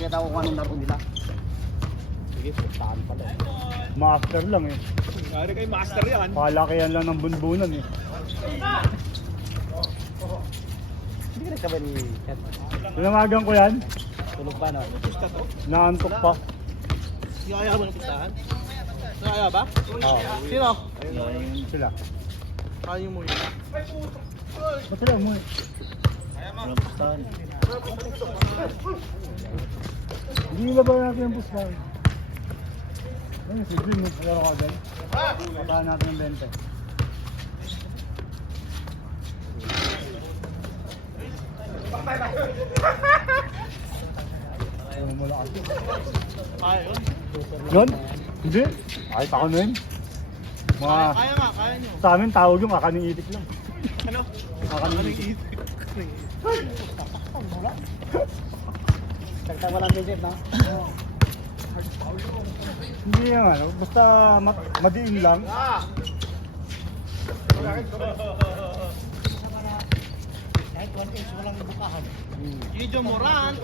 Nakikita ko kung anong laro nila. Sige, puntahan pala. Master lang eh. Gari kay master yan. Palakihan lang ng bunbunan eh. Hindi ka nagkaba ni Chat. Tinamagan ko yan. Tulog pa no? Pista to. Naantok pa. Hindi kaya mo ng pistahan? Kaya ba? Oo. Sino? Ayun sila. Kaya mo yun. Ba't sila mo eh? Walang pustahan. Hindi ba natin yung pustahan? Ayun, si Jim, laro ka dyan. Patahan natin yung 20. Ayun, mula kasi. Kaya yun? Yun? Hindi. Kahit ako na yun. Mga, Kaya nga, kaya nyo. sa amin tawag yung kakaning itik lang. Ano? Kakaning itik. Tagtama lang din Chat, no? Hindi yung ano, basta madiin lang. Kahit 1 inch walang bukahan. Gijo Moran.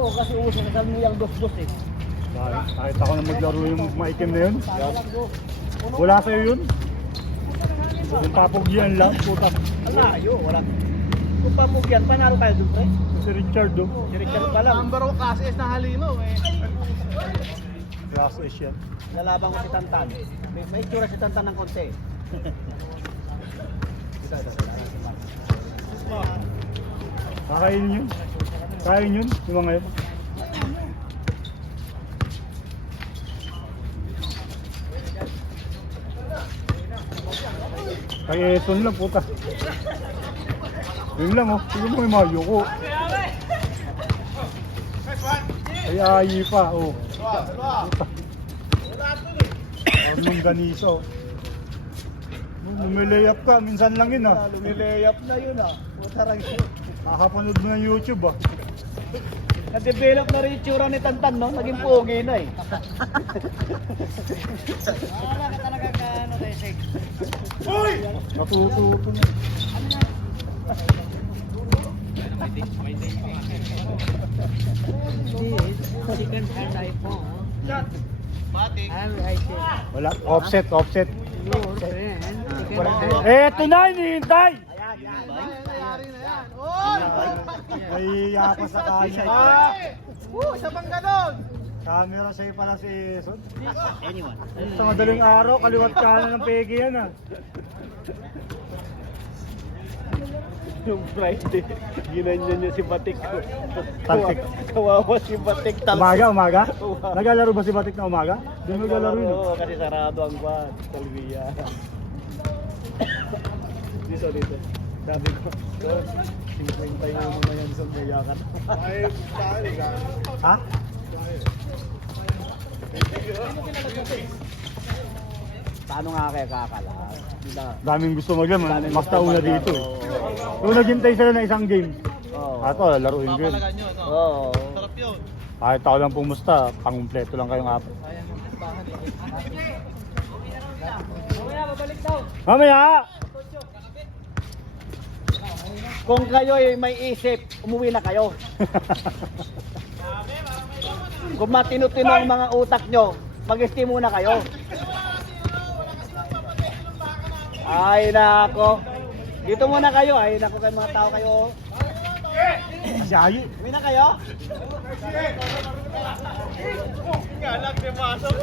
Oo, kasi uso na sabi mo yung dos-dos eh. Kahit ako na maglaro yung maikim na yun. Wala sa'yo yun. Yung papugyan lang, puta. Alayo, wala. Kung pamugyan, panalo tayo doon, pre. Si Richard do. Si Richard pa lang. Number 1 kasi is na Halino eh. Class S yan. Lalabang ko si Tantan. May itsura si Tantan ng konti. Kakainin yun. Kain yun, yung mga yun. Kaya ito lang, puta. Yun lang oh, tignan mo yung mga yuko. Ay ayi pa, oh. Puta. Anong ganiso. Lumilayap ka, minsan lang yun ah. Lumilayap na yun ah. Puta rang yun. Nakakapanood mo ng YouTube ah. Na-develop na rin yung tsura ni Tantan, no? Naging pogi na eh. Wala ka talaga ka, ano, Resek. Natututo na. Second hand iPhone. Batik. Wala, offset. Your friend, second hand. Eto na, hinihintay! Nangyayari na yan. Oy! Nahihiya pa sa kanya. Siya bang ganon? Camera sa'yo pala si Eson. Anyone? Sa madaling araw, kaliwat kanan ng peke yan ah. Yung Friday, ginanyan niya si Batik. Talsik. Kawawa si Batik. Umaga? Naglalaro ba si Batik na umaga? Hindi mo naglalaro yun. Oo, kasi sarado ang kwan. Talvia. Dito. Sabi ko, sinipintay mo naman yan sa mayakan. Ay, dahil ka. Ha? Paano nga kaya kakala? Diba? Daming gusto maglam, mas tauna dito. Kung naghintay sila ng isang game, Oo. ato, laruin ko yun. Papalagan nyo, no? Oo. Sarap yun. Kahit ako lang pumusta, pangumpleto lang kayong apat. Mamaya! Kung kayo ay may isip, umuwi na kayo. Kung matino-tino ang mga utak nyo, mag-steam muna kayo. Ay nako. Dito muna kayo. Ay nako kayo mga tao kayo. Si Ayi. Uwi na kayo? Galak, di pasok.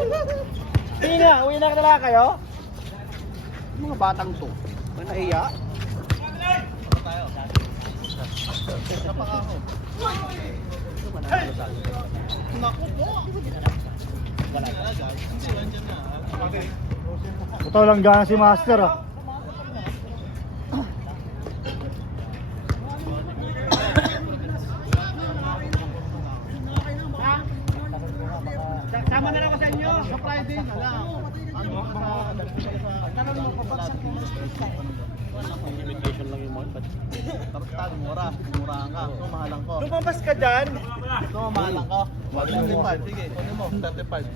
Sige nga, uwi na talaga kayo? Mga batang to. May nahiya. Naku po. Hindi, andyan na. Ito lang gana si Master ah. Sama na lang ako sa inyo. Sa Friday na lang. Ano? Mga... Tanong mo, papaksak mo. Limitation lang yung mga Tartag, mura. Murahan ka. Tumahalan ko. Lumabas ka dyan! Tumahalan ko. 35. Sige, kunin mo. 35.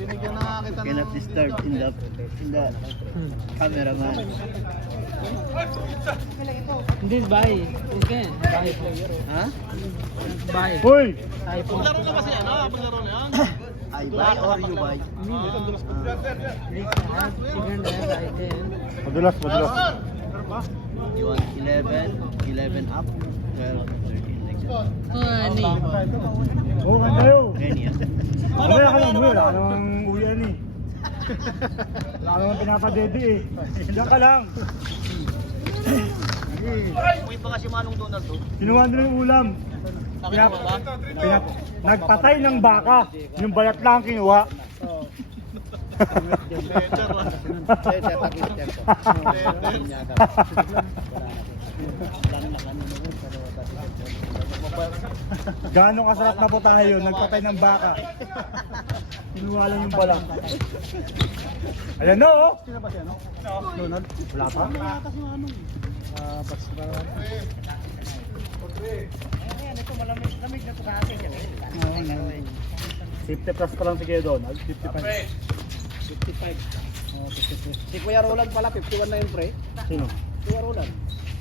Binigyan na nga kita Cannot disturb in the cameraman. Hindi, buy. Okay. Buy po. Ha? Buy. Hoy! iPhone. Paglaro na kasi yan, ha? Paglaro na yan. I buy or you buy? Madulas, madulas. You want 11 up, 12, 13 like that. Honey. Oo, ganda yun. Ganyan yan. Mamaya ka lang uwi, wala ka namang uwian eh. Wala ka namang pinapadede eh. Diyan ka lang. Uy pa kasi Manong Donald to. Kinuha nila yung ulam. Nakita mo ba? Nagpatay ng baka. Yung balat lang kinuha. Letter, ha? Gaano kasarap na po tayo, nagpatay ng baka. Kinuha lang yung balat. Ayan na oh! Sino ba siya no? Donald? Wala pa? Ito malamig na to kasi siya. 50 plus pa lang si Kuya Donald. 55. 55. Si Kuya Roland pala, 51 na yun pre. Sino? Kuya Roland.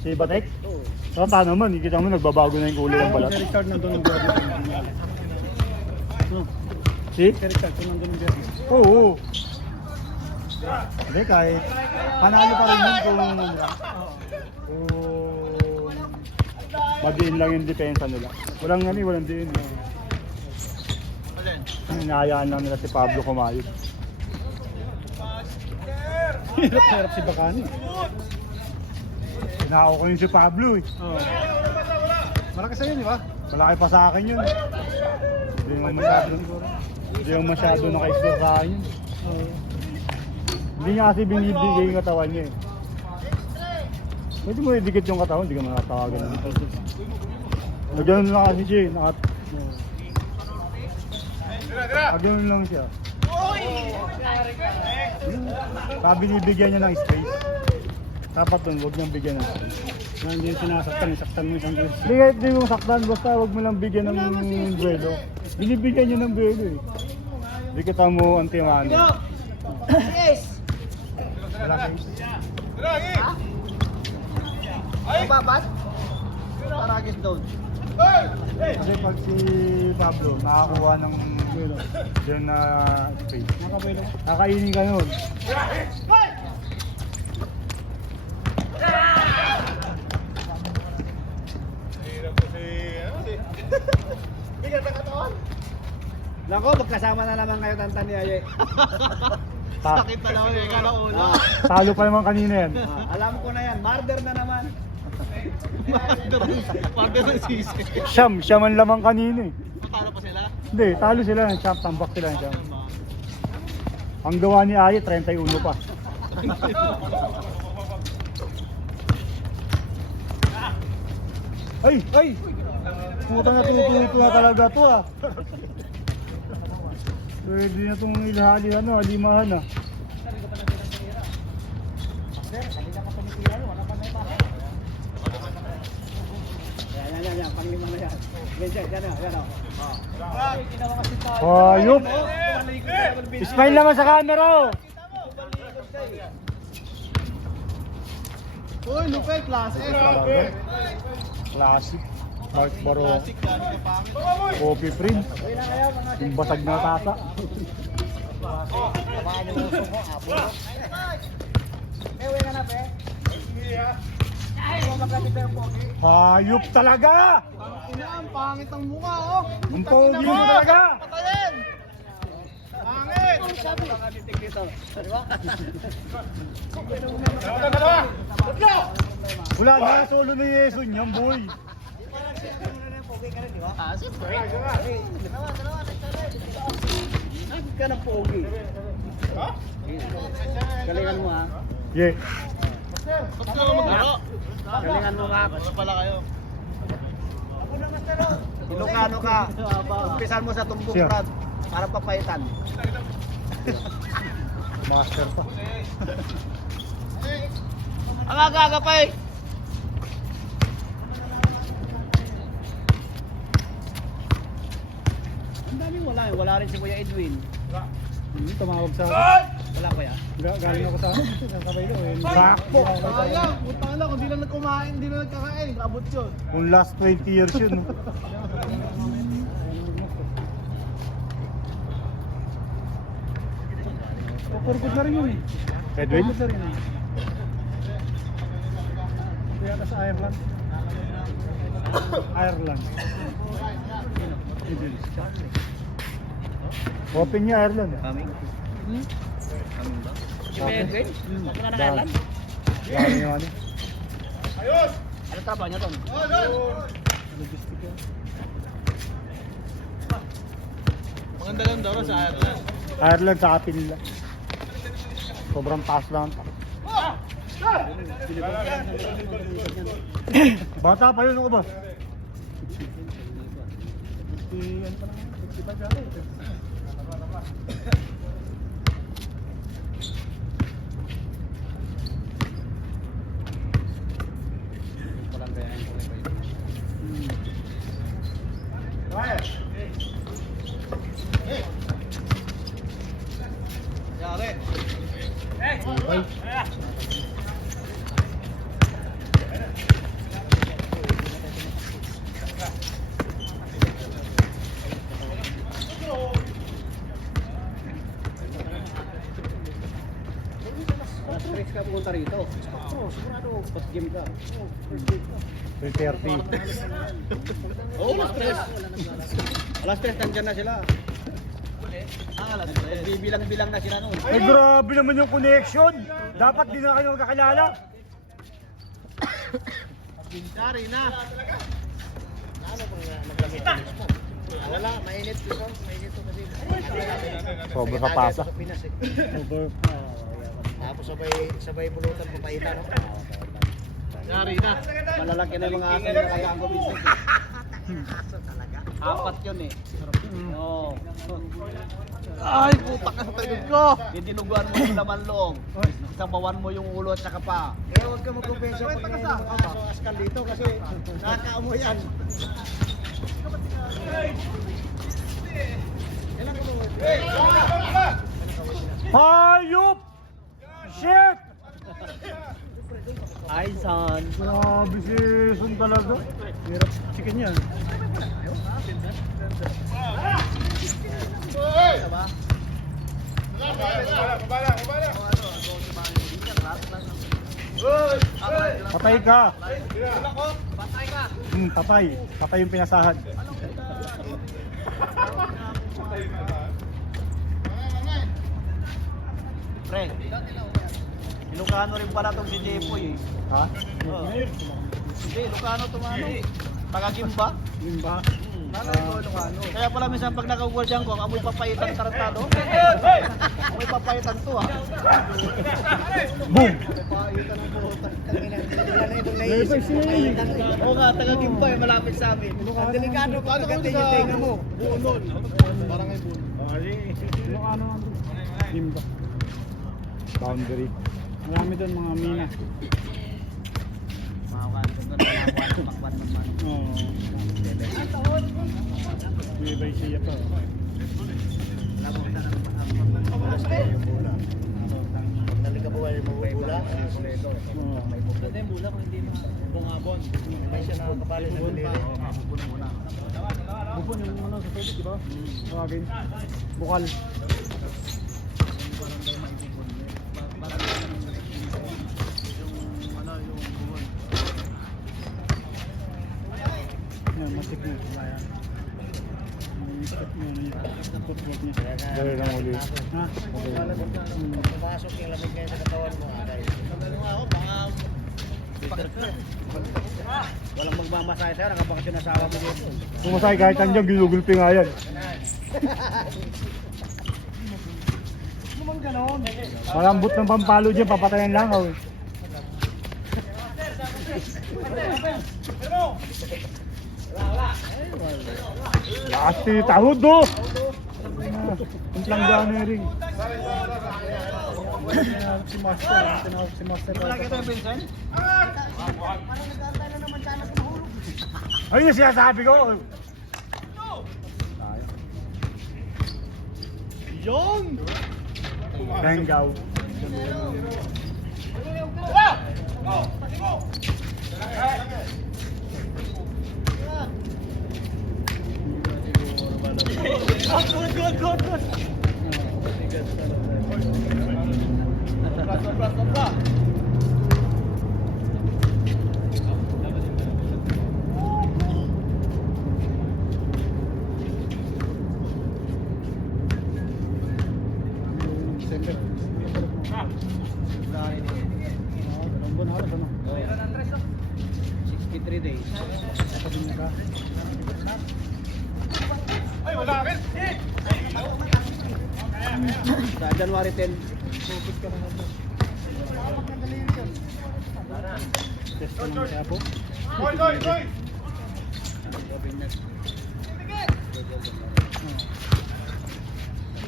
Si Batek? Oo. Tata naman, ikita mo nagbabago na yung kulay ng balat. Richard nandun yung Bernie. Si? Richard kung nandun yung Bernie. Oo. Hindi, kahit panalo pa rin yun kung madiin lang yung depensa nila. Walang walang diin. Alin? Hinahayaan lang nila si Pablo kumayod. Hirap si Bacani. Hinako ko yun si Pablo eh. Malaki sa'yo, di ba? Malaki pa sa akin yun. Hindi yung masyado naka-explore sa akin yun. Hindi niya kasi binibigay yung katawan niya eh. Pwede mo idikit yung katawan, hindi ka makatawagan ng ito. Ganun lang kasi siya eh. Ganun lang siya. Sabi binibigyan niya ng space. Dapat dun, huwag niyang bigyan ng space. Hindi yung sinasaktan, saktan mo isang Diyos. Hindi kahit di mong saktan, basta huwag mo lang bigyan ng duelo. Binibigyan niya ng duelo eh. Hindi kita mo antimano. Yes! Wala kayo. Babat? Taragis doon. Kasi pag si Pablo nakakuha ng duelo, dyan na space. Nakainin ka nun. Bigat na katawan. Nako, magkasama na naman kayo Tantan ni Aye. Sakit na naman yung kalauna. Talo pa naman kanina yan. Alam ko na yan, murder na naman. Parte ng sisi. Siyam ang lamang kanina eh. Matalo pa sila? Hindi, talo sila ng champ, tambak sila ng champ. Ang gawa ni Aye, 31 pa. Ay! Ay! Puta na tututo na talaga to ah. Pwede na itong ilhali halimahan ah. Yan, panglima na yan. Yan o. Hayop! Smile naman sa camera oh! Uy, Lupe, klase. Classic. Mark Baro. Classic, klase ka pangit. Coffee Prince. Yung basag na tasa. Hayop talaga! Ang pangit ang mukha, oh. Ang pogi mo talaga! Patayin! Pangit! Wala na, solo ni Yeson yan boy. Ah, siyempre. Nagod ka ng pogi. Galingan mo ha. Yeah. Ba't ka lang maglaro? Galingan mo nga. Ano pala kayo? Ilocano ka. Umpisan mo sa tumbok Siya. brad. Para papaitan. Master pa. Ang aga-aga pa eh. Ang daming wala eh. Wala rin si Kuya Edwin. Tumawag sa Wala Kuya. galing ako sa Kabaylo eh. Sakto. Sayang, puta na, kung di lang nagkumain, hindi na nagkakain, abot yun. Kung last 20 years yun. No? Purkod na rin yun eh. Edwin? Purkod na rin eh. Ito yata sa Ireland. Ireland. Edwin. Open niya Ireland eh. Coming. Coming ba? Si Kuya Edwin? Ako na nakailan? Galing yung ano. Ano trabaho niya, Tom? Logistic yun. Maganda-ganda oras sa Ireland. Ireland sa Finland. Sobrang taas lang. Bata pa yun, ano ba? 50, ano pa lang, 55 yata eh. Walang kaya yung Kuya Edwin. Yari. Alas 3 ka pumunta rito. Oo, sigurado. Post game ka. 3:30. Oo, alas 3. Alas 3, nandyan na sila. Ang alas 3. Bibilang-bilang na sila noon. Ay, grabe naman yung connection. Dapat di na kayo magkakilala. Yari na. Wala, mainit dito. Mainit ito kasi. Sobra sa pasa. Pinas eh. Over. Tapos sabay bulutan papaitan. No? Yari na. Malalaki na yung mga aso na nakagago business. Apat yun eh. Oo. Ay, puta ka sa tayo ko. Didinuguan mo yung laman loob. Sabawan mo yung ulo at saka pa. Kaya huwag ka magpupensya pag nakakaskan dito kasi nakakaamoy yan. Hayop! Shit! Ay, son. Grabe si Sun talaga. Hirap chicken yan. Diba? Patay ka. Patay ka. Patay. Patay yung pinasahan. Pre, Ilocano rin pala itong si Jepoy eh. Ha? Oh. Hindi, Ilocano tumano. Taga-Gimba. Yun ba? Kaya pala minsan pag nakaguardiyan ko, amoy papaitan tarantado. Amoy papaitan to ah. Boom! Oo nga, taga-Gimba eh, malapit sa amin. Ang delikado pa, kagatin yung tenga mo. Buonon. Parang ay buon. Ilocano nga doon. Gimba. Boundary. Marami doon mga mina. Mga kanto doon, mga pakwan naman. Oo. May siya pa. Nalikabuhan yung mga bula. Oo. Ganda yung bula kung hindi bungabon. May siya nakakabali sa daliri. Bupon muna. Bupon yung ano sa pwede, di ba? Tawagin. Bukal. Yan, matik na. Kaya. Step mo niya. Footwork niya. Dali lang ulit. Ha? Pumasok yung lamig ngayon sa katawan mo. Walang magmamasahe sa'yo, nakabakasyon asawa mo dito. Pumasay kahit nandiyan, ginugulpi nga yan. Malambot ng pampalo dyan, papatayan lang ako. Lakas tahod do! Ang planggana rin. Si Master. Tinawag si Master. Wala kita yung Vincent? Ayun yung sinasabi ko. Yon! Bengaw. Good. Sobra. December. Dalawang buwan halos ano? 63 days. Sabi niya ka. Sa January 10. Focus ka na naman. Test ka naman kaya po.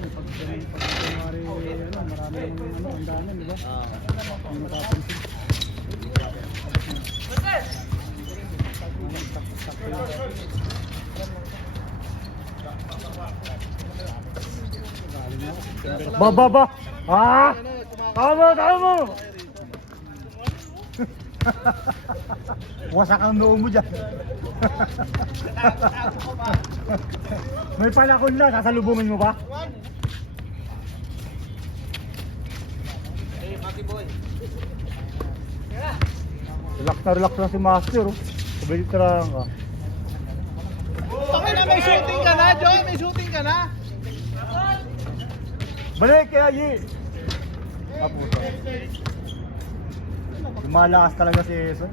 Pag January, marami naman ang dami, di ba? Ang nakapansin. Ba! Ah! Tama! Wasak ang noo mo dyan. May palakon na, sasalubungin mo ba? Relax na si Master. Sabay tirahan ka. Tangin na, may shooting ka na, Joy! May shooting ka na! Balik kaya Yi! Kapuso. Lumalakas talaga si Eson.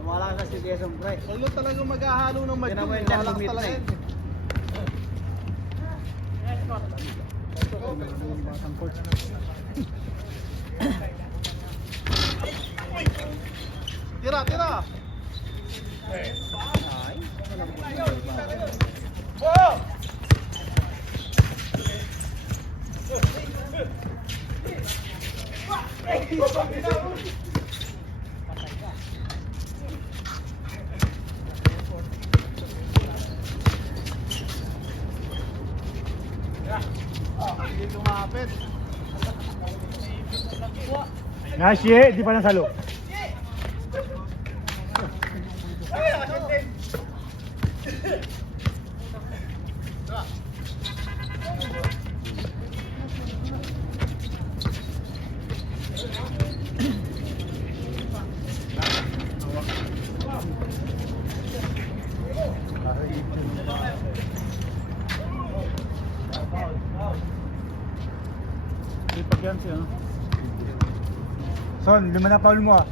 Tumala ka si Jason Pre. Ulo talaga maghahalo ng Hindi magdumi. naman yan, Malakas lumit talaga na eh. yan. Yung batang coach. Tira! Hindi lumapit. Nasye, di pa nasalo. Sipag yan siya, no? Son, 5 na foul mo ah.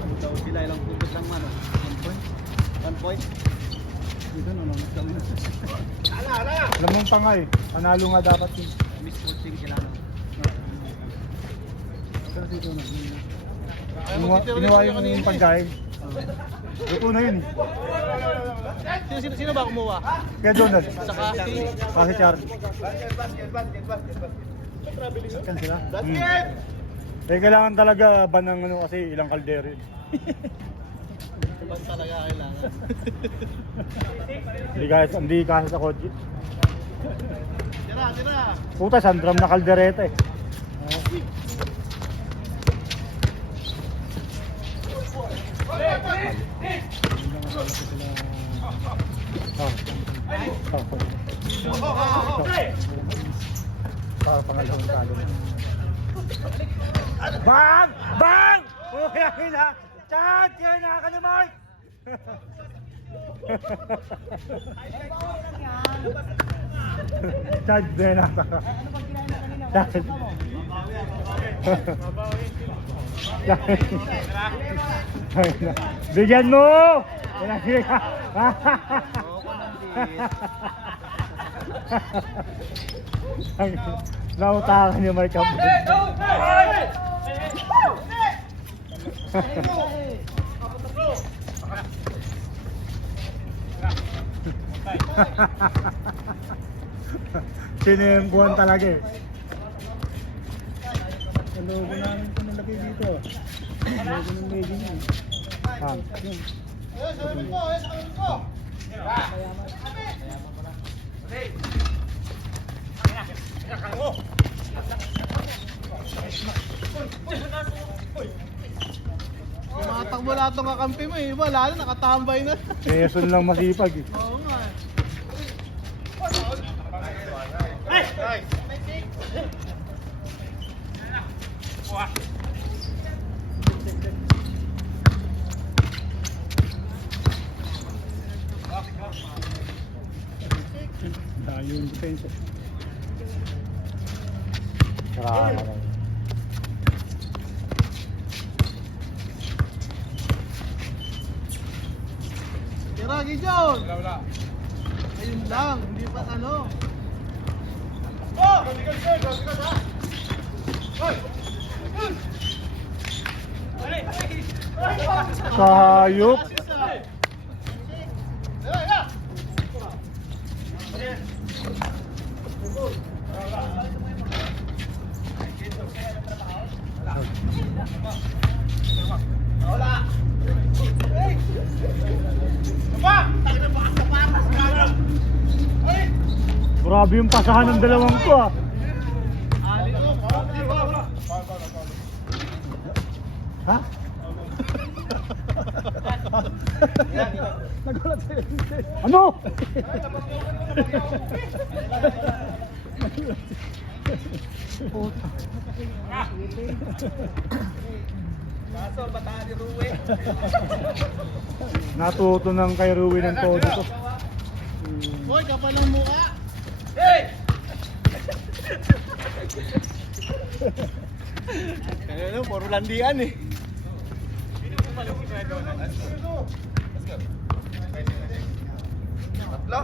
Ano daw sila ilang pupit lang man. 1 point. Dito nanonood kami na. Alam mo pa nga eh, panalo nga dapat yun. Miss coaching sila. Kasi ito na. Ayaw mo Inuwa yung pagkain. Ito na yun eh. Sino ba kumuha? Kaya Donald. Saka si... Kasi Charlie. Sakyan sila. Eh kailangan talaga ba ng ano kasi ilang kaldero yun. Ibang talaga kailangan. Hindi kasi sa kotse. Tira! Puta, sandram na kaldereta eh. Para pangalawang talo. Bang! Bang! Okay na! Chan! Kaya ka na, Mark! Chad, Benata. Chad. Bigyan mo! Wala siya. Nautakan niyo may kapit. Sinempuhan talaga eh. Ang logo namin ito nalagay dito. Ang logo ng lady niya. Ah, yun. Tumatakbo lahat ng kakampi mo eh. Iba, lalo nakatambay na. Quezon lang masipag eh. Oo nga. Tayo yung depensa. Sarap. Kiragi John! Wala. Ayun lang, hindi pa ano. Sayop. Grabe yung pasahan ng dalawang ko ah. Ha? Nagulat sa'yo. Ano? Puta. Natuto ng kay Ruwi ng todo to. Boy, kapal ang mukha. Ano, puro landian eh. Tatlo.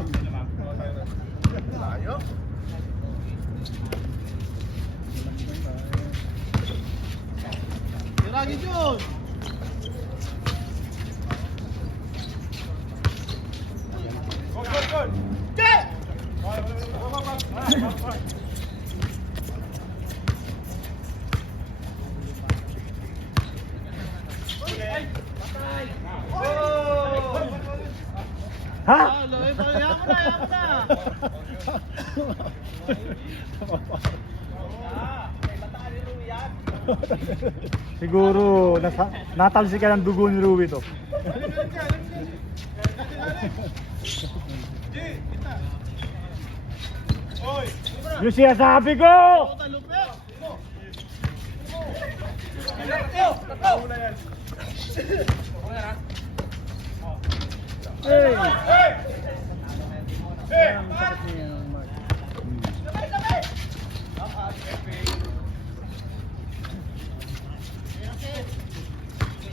Layo. Kiragi John! Ha? Ah, laki pa. Yaman na, yaman na. Siguro natalsika ng dugo ni Ruwi to. Yung sinasabi ko! Talupet. Hey!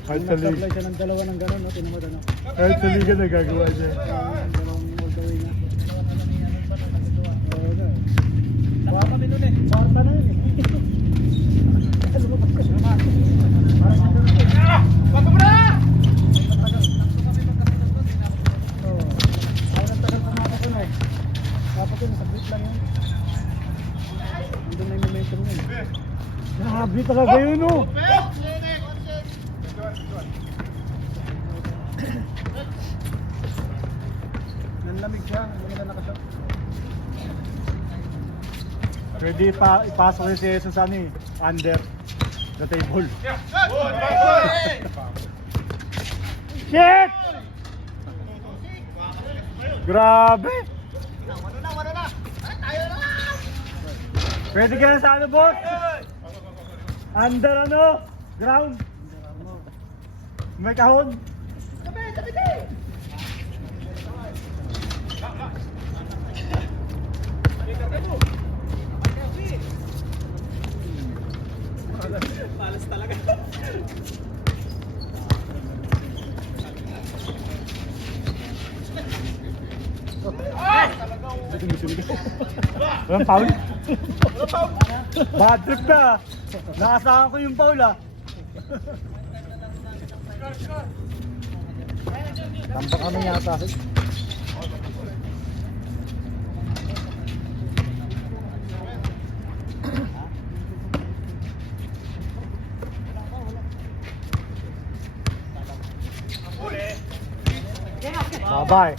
Kahit sa liga. Nag-supply siya ng dalawa ng gano'n, no? Tinamad ano. Kahit sa liga nagagawa niya. Dalawang all the way na. Oo nga. Baka kami nun eh. Kwarta na yun eh. Bago mo na! Oo. Ayaw ng tagal kumakasunod. Dapat yun, saglit lang yun. Nandun na yung momentum yun. Grabe talaga yun oh! Nanlamig siya, hindi na nakashot. Pwede ipasok rin si Jesus ano eh, under the table. Shit! Grabe! Pwede ka na sa ano, boss? Under ano? Ground? May kahon? Malas talaga. Walang foul? Bad trip na. Nakasahan ko yung foul ah. Tampak kami yata. Abay.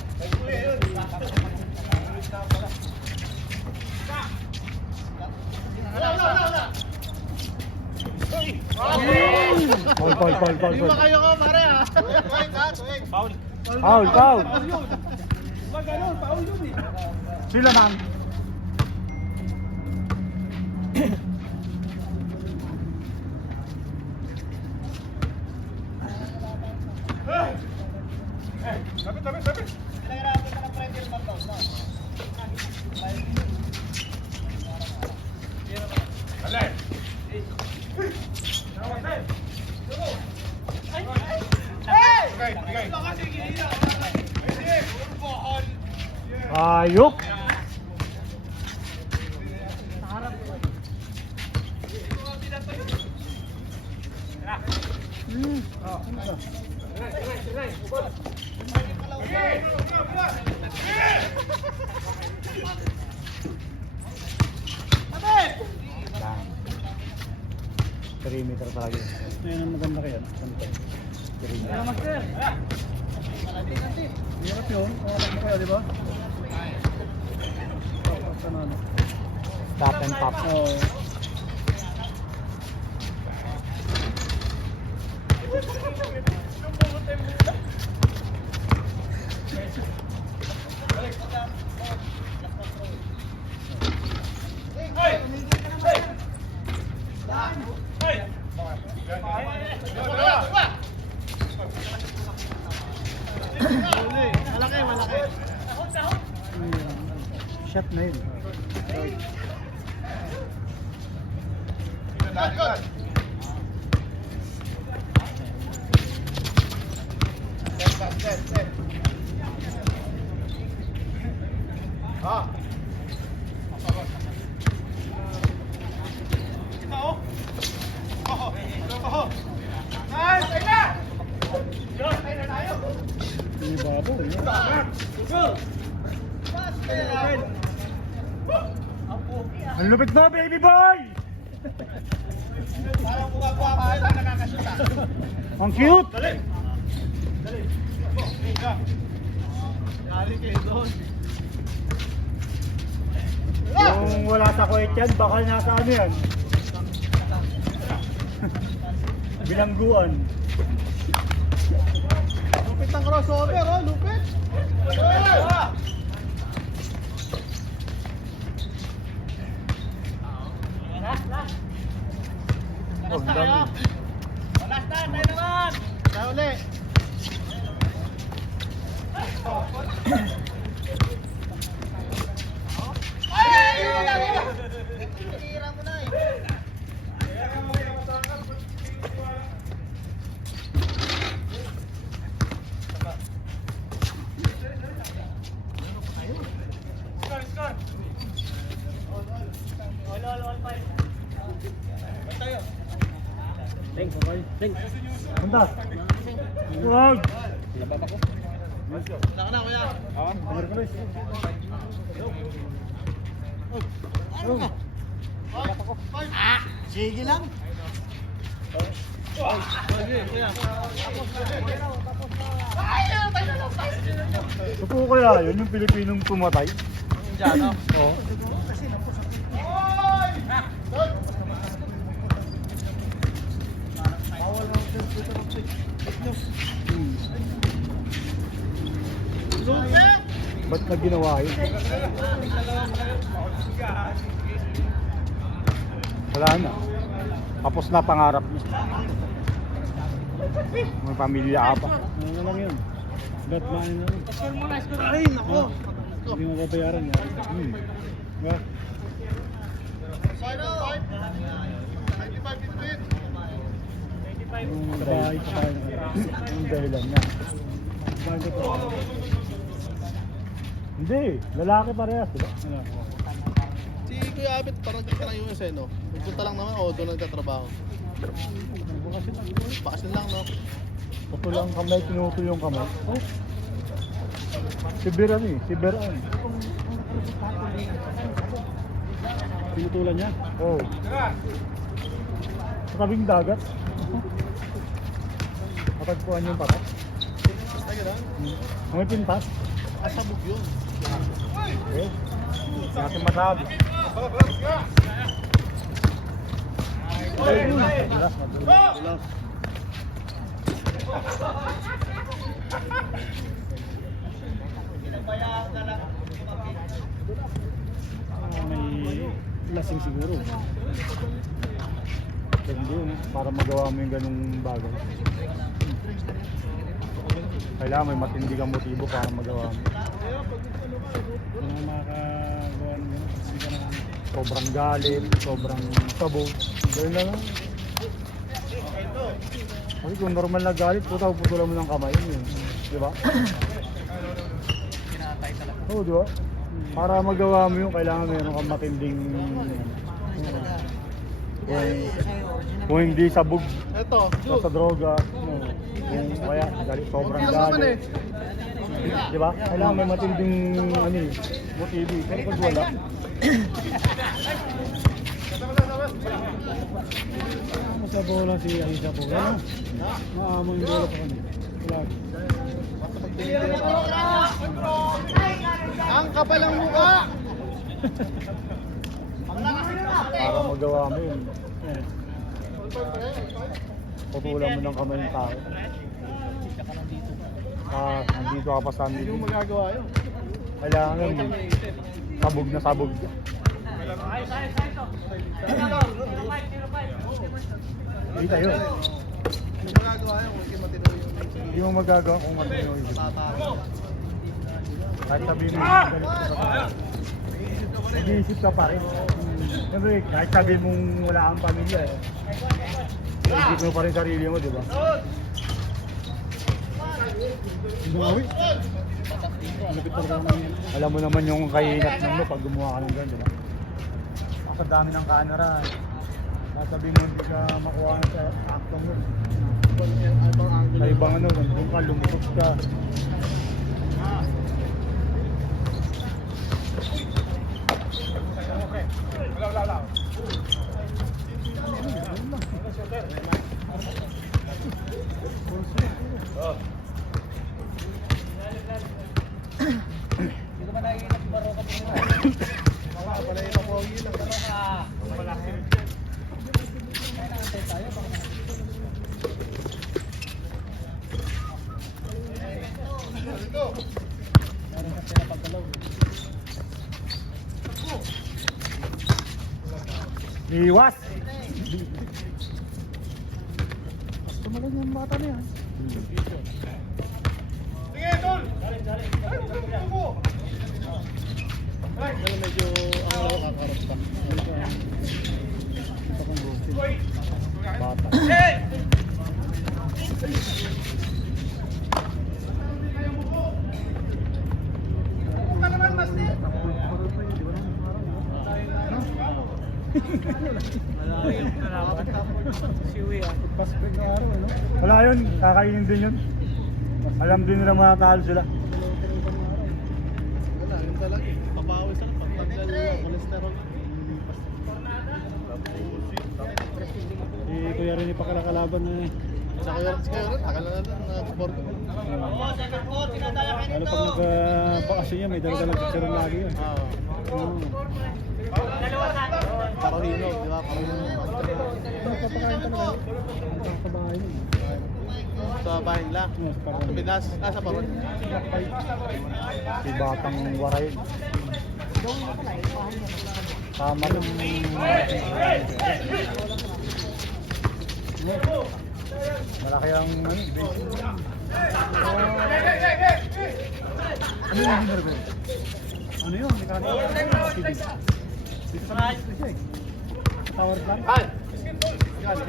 Foul. Lima kayo ko, pare ah. Foul. Sila ma'am. Ayok. Perimeter talaga yun. Yan ang maganda kaya. Perimeter. Master. Hirap yun. Alam mo kaya, di ba? Stop and pop. Malaki. Shot na yun. Ini babu ini. Ang lupit mo, baby boy! Parang buka-buka ka ito, nakakasuta. Ang cute! Yari kayo doon. Kung wala sa kuwait yan, baka nasa ano yan? Bilangguan. Lupit ng crossover, oh, lupit. Oh, ang dami. Last na, tayo naman. Tayo ulit. Tira mo na eh. Antas. Wag. Naka na, kuya. Sige lang. Ito po kaya yun yung Pilipinong tumatay? Diyan, Oo. Ba't na ginawa yun? Wala na. Tapos na pangarap niya. May pamilya ka pa. Ano lang yun? Bet money na rin. Score mo na, score. Ay, nako. Hindi mo babayaran yan. Diba? Sino? 95 between. Yung babae pa tayo na yung dahilan niya. Bago pa. Hindi, lalaki parehas, diba? Si Kuya Abit, parang dito lang yung SN, no? Nagpunta lang naman, o doon nagtatrabaho. Bakasin lang, no? Puto lang kamay, pinuto yung kamay. Oh. Si Beran eh, si Beran. Pinutulan niya? Oo. Oh. Sa tabing dagat. Matagpuan yung patak. Basta yun, yan? May pintas. Asabog yun. Eh, hindi natin masabi. Madulas, madulas. May lasing siguro. Hindi yun, para magawa mo yung ganung bagay. Kailangan may matindi kang motibo para magawa mo. Kung makakagawa ng ganun, hindi ka na sobrang galit, sobrang sabog. Gano'n na lang. Kasi kung normal na galit, putulan mo ng kamay yun. Di ba? Oo, di ba? Para magawa mo yun, kailangan meron kang matinding... Kung hindi sabog Ito, sa droga, kung kaya galit, sobrang galit. Di ba? Kailangan may matinding motibo. Pero pag wala, masabaw lang si Aisha po. Ano? Maamo yung bola pa kami. Wala. ang kapal ang mukha! Para magawa mo yun. Putulan mo ng kamay ng tao. Nandito ka pa sa amin. Hindi mo magagawa yun. Kailangan sabog na sabog. Hindi tayo. Hindi mo magagawa yun kung hindi matino yung Hindi mo magagawa kung ano yun. tata. Kahit sabihin mo mag-iisip ka pa rin. Siyempre, kahit sabihin mong wala kang pamilya isip mo pa rin sarili mo, di ba? Alam mo naman yung kainat ng mo pag gumawa ka ng gano'n, di ba? Sa dami ng camera, sasabihin mo hindi ka makuha sa acting mo. Sa ibang ano, nandun ka, lumukot ka. Iwas! Basta magaling yung bata na yan. Medyo ang laro kakarap pa. Bata. Wala yun, kakainin din yun. Alam din nila mga talo sila. Wala, yun talaga. Papawis lang, pagtanggal ng kolesterol. Si Kuya rin ipakalaban na eh. Sa kayo rin, takal na natin, nag-sport ko. Lalo pag nagpakasyon niya, may dala-dalang picture lagi yun. Parohino, di ba? Parohino. Nagpapakain talaga. Sa bahay yun. Sa bahay nila. Sa Pinas, sa Paron. Si Batang Waray. Tama rin. Malaki ang basic. Ano yung dinner ba? Ano yun? Dito sa mga siya eh. Tower plan? Gali.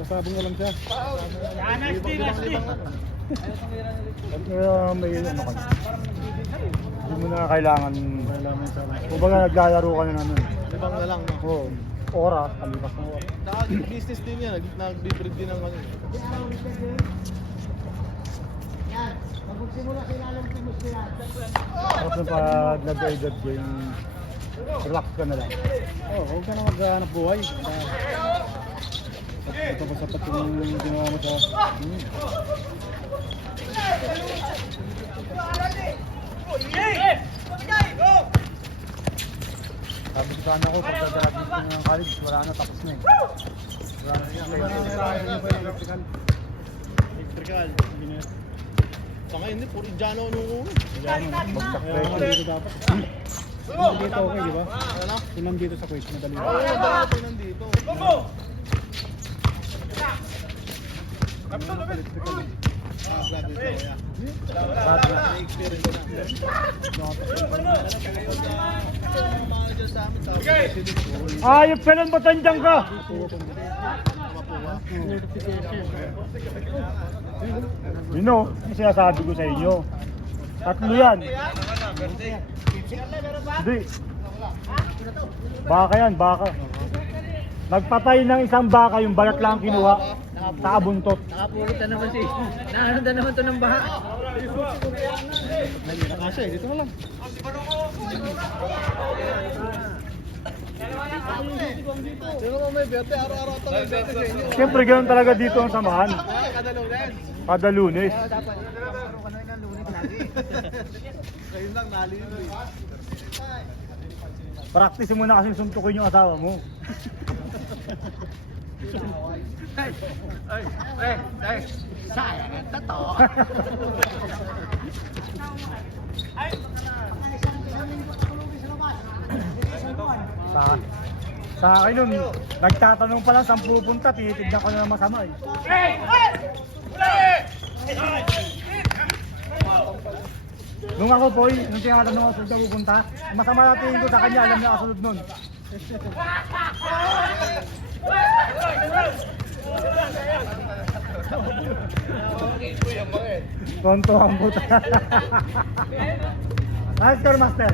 Kasabong na lang siya. Kaya may ano ka. Hindi mo na kailangan. Kung baga naglalaro ka na naman. Libang na lang, no? Oo. Oras, kalipas ng oras. Naka-business din yan, nag-breed din ng ano. magsimula kilalang timos na yan. Tapos yung pag nag-edad ko yung relax ka na lang. Oo, huwag ka na maghanap buhay. Ito pa sapat yung ginawa mo sa... Sabi ko sana ako, pag graduate ko ng college, wala na, tapos na eh. Wala na siya. Electrical. Electrical. Saka hindi, puro Indiano nung ulo. Bagsak dito dapat. Yung dito okay, di ba? Ano? Yung nandito sa quiz, madali. Oo, dahil po nandito. Grabe ito, kuya. Experience na. Ayop ka lang, batandyang ka! Yun o, yung sinasabi ko sa inyo. Tatlo yan. Hindi. Baka yan, baka. Nagpatay ng isang baka, yung balat lang kinuha sa abuntot. Nakapulot na naman si... Naano na naman to ng baha. Kasi, dito na lang. Sino mo may bete? Araw-araw ito may bete sa inyo. Siyempre, ganun talaga dito ang samahan. Kada lunes. Kada Lunes. Ngayon lang nalino eh. Practice mo na kasi suntukin yung asawa mo. Sayang ang tato. Sa akin nun, nagtatanong pa lang saan pupunta, tinitignan ko na ng masama eh. Nung ako po, nung tinatanong ako saan pupunta, masama na tingin ko sa kanya, alam niya kasunod nun. Tonto ang puta. Master, master.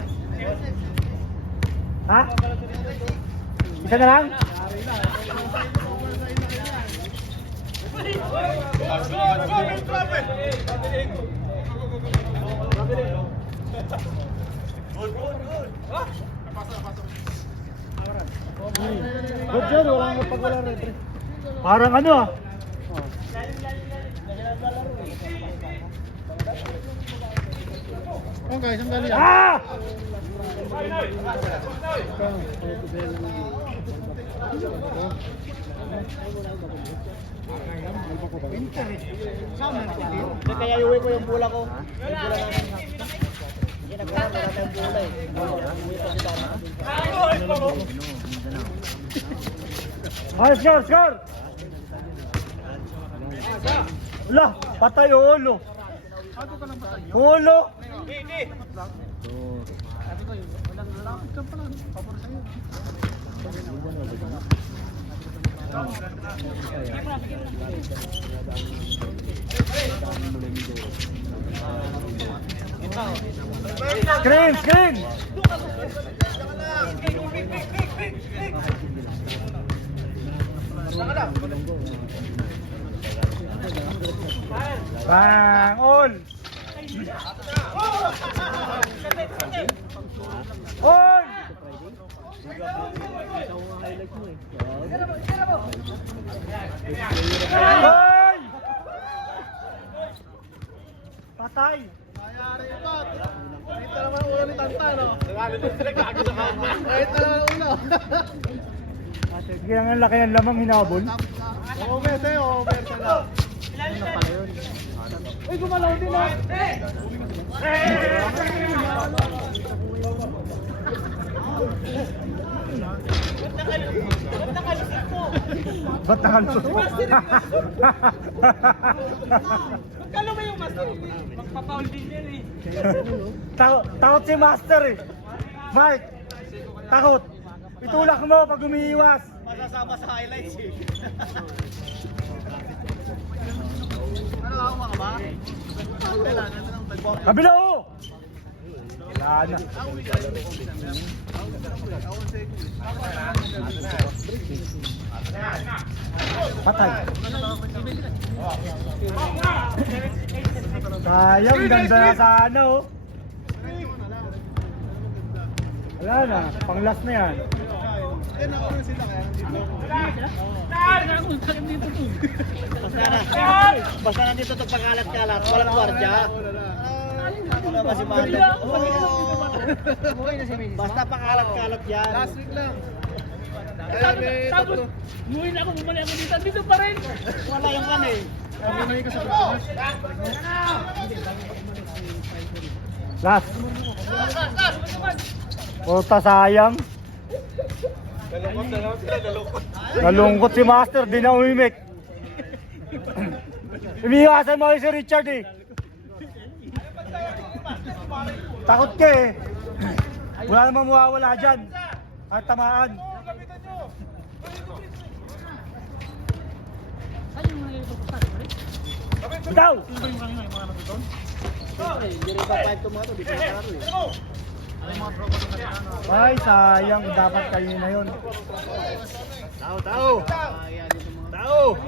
Ha? Isa na lang? Good job, wala nga pag wala rin. Parang ano ah. Okay, saan galing yan? Ah! Kaya iuwi ko yung bula ko. Yung bula namin. Hindi nagkuha na natin yung bula eh. Iuwi ko si Dana. Ay, score, score! Wala, patay ulo. Ulo! Screen, screen! Bang! All! All! Hoy! Patay! Nangyari ito. Ito naman ang ulo ni Tanta, no? Kahit na naman ang ulo. Kaya nga laki ng lamang hinabol. Oo, bete, oo, bete na. Uy, gumalaw din ah! Ba't nakalusot mo? Kalo ba yung master? Magpapaul din yan eh. Takot si Master eh. Mark, takot. Itulak mo pag umiiwas. Masasama sa highlights eh. Ano ako mga ba? Kabila o! Wala na. Patay. Sayang, ganda na sa ano. Wala na, pang last na yan. Basta nandito ito pagkalat-kalat, walang gwardiya. Wala ba si Mate? Basta pakalat-kalat yan. Last week lang. Tapos, umuwi na ako, bumalik ako dito. Dito pa rin. Wala yung kan eh. Last. Puta, sayang. Nalungkot si Master, di na umimik. Umiiwasan mo si Richard eh. Takot ka eh. Wala namang mawawala dyan. At tamaan. Bitaw! Hindi rin ba 5 tomato, di pa klaro eh. Ay, sayang. Dapat kayo na yun. Tao, tao! Tao!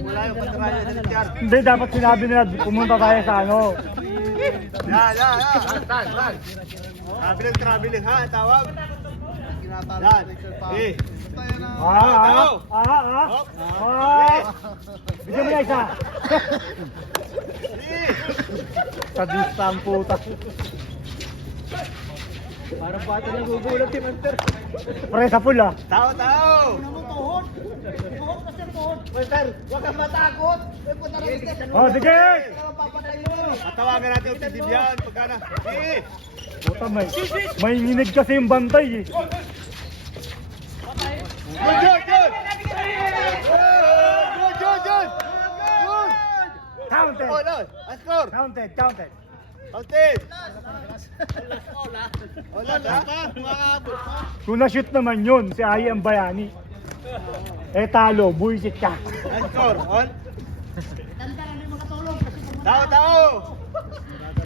Wala yung pagkakalya sa Richard. Hindi, dapat sinabi nila pumunta tayo sa ano. Yan. Tan. Traveling ha, tawag. Yan. Eh. Bigyan mo na isa. Sadista ang puta. Parang bata na gugulat si Manter. Pre, sa pool ah. Tao! Manter, huwag kang matakot. Oh, sige! Patawagan natin yung titibyan. Pagkana. Eh! Puta, may nginig kasi yung bantay eh. Good! Counted! Oh, no. Score! Counted! Counted! Wala pa, makakabot pa. Kung na-shoot naman yun, si Ai ang bayani. Eh talo, buisit ka. Score, on. Tao!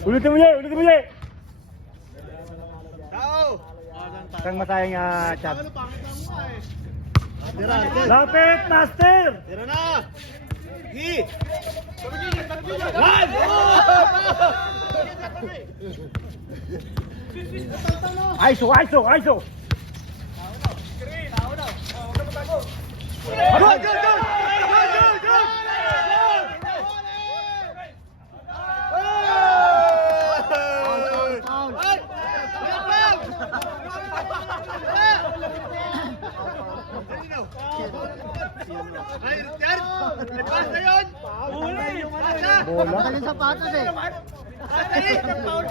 Ulitin mo niya! Tao! Isang masayang chat. Tira, Lapit, Master! tira na! Gi! Aiso! Ay, Richard! Lepas na yun! Bola. Magaling sapatos eh! Ay! Paul!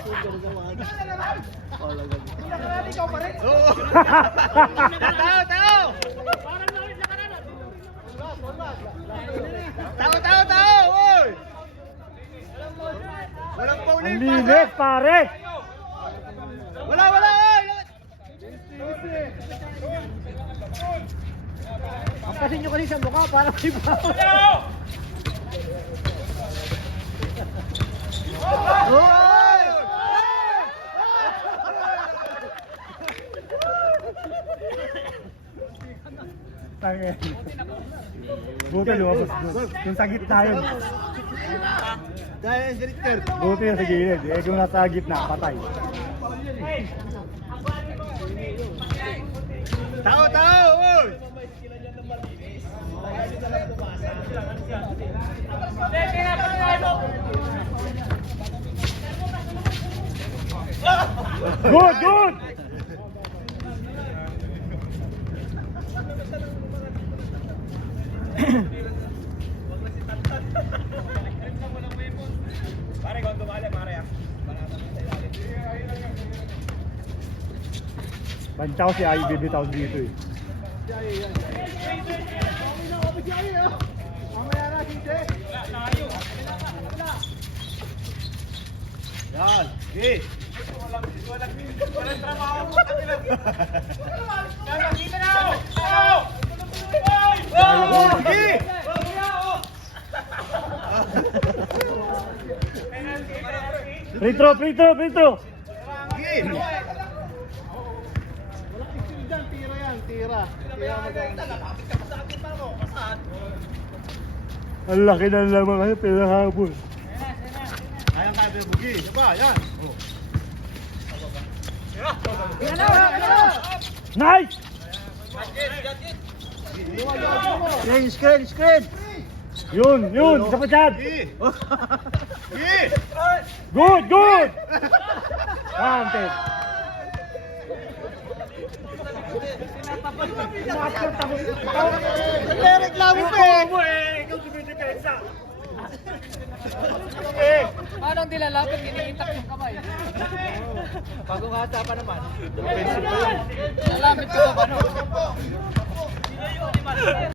Ikaw pa rin. Oo! Tao! Tao! Uy! Walang Ang pauling linis, pare! Wala! Oy! Kampasin nyo kanina sa mukha para may bawa. Oy! Tangin. Buti lumabas doon. Yung sa gitna yun. Dahil si Richard. Buti yung sa gilid. Eh kung nasa gitna, patay. Tao! Uy! Good! Bantaw si Ai bibitaw dito eh. Yan! Gi! Gi! Free throw! Gi! Tira yan, tira. Tira magaling. Ang laki ng lamang kayo, pinahabol. Kaya Bugi. Diba? Yan. Nice! Screen! Yun, isa pa dyan! Sige! Good! Counted! Nagreklamo pa eh! Ikaw sumidepensa! Paano ang dilalapit? Iniitak yung kamay. Bagong hata pa naman. Lalapit ko ba, ano?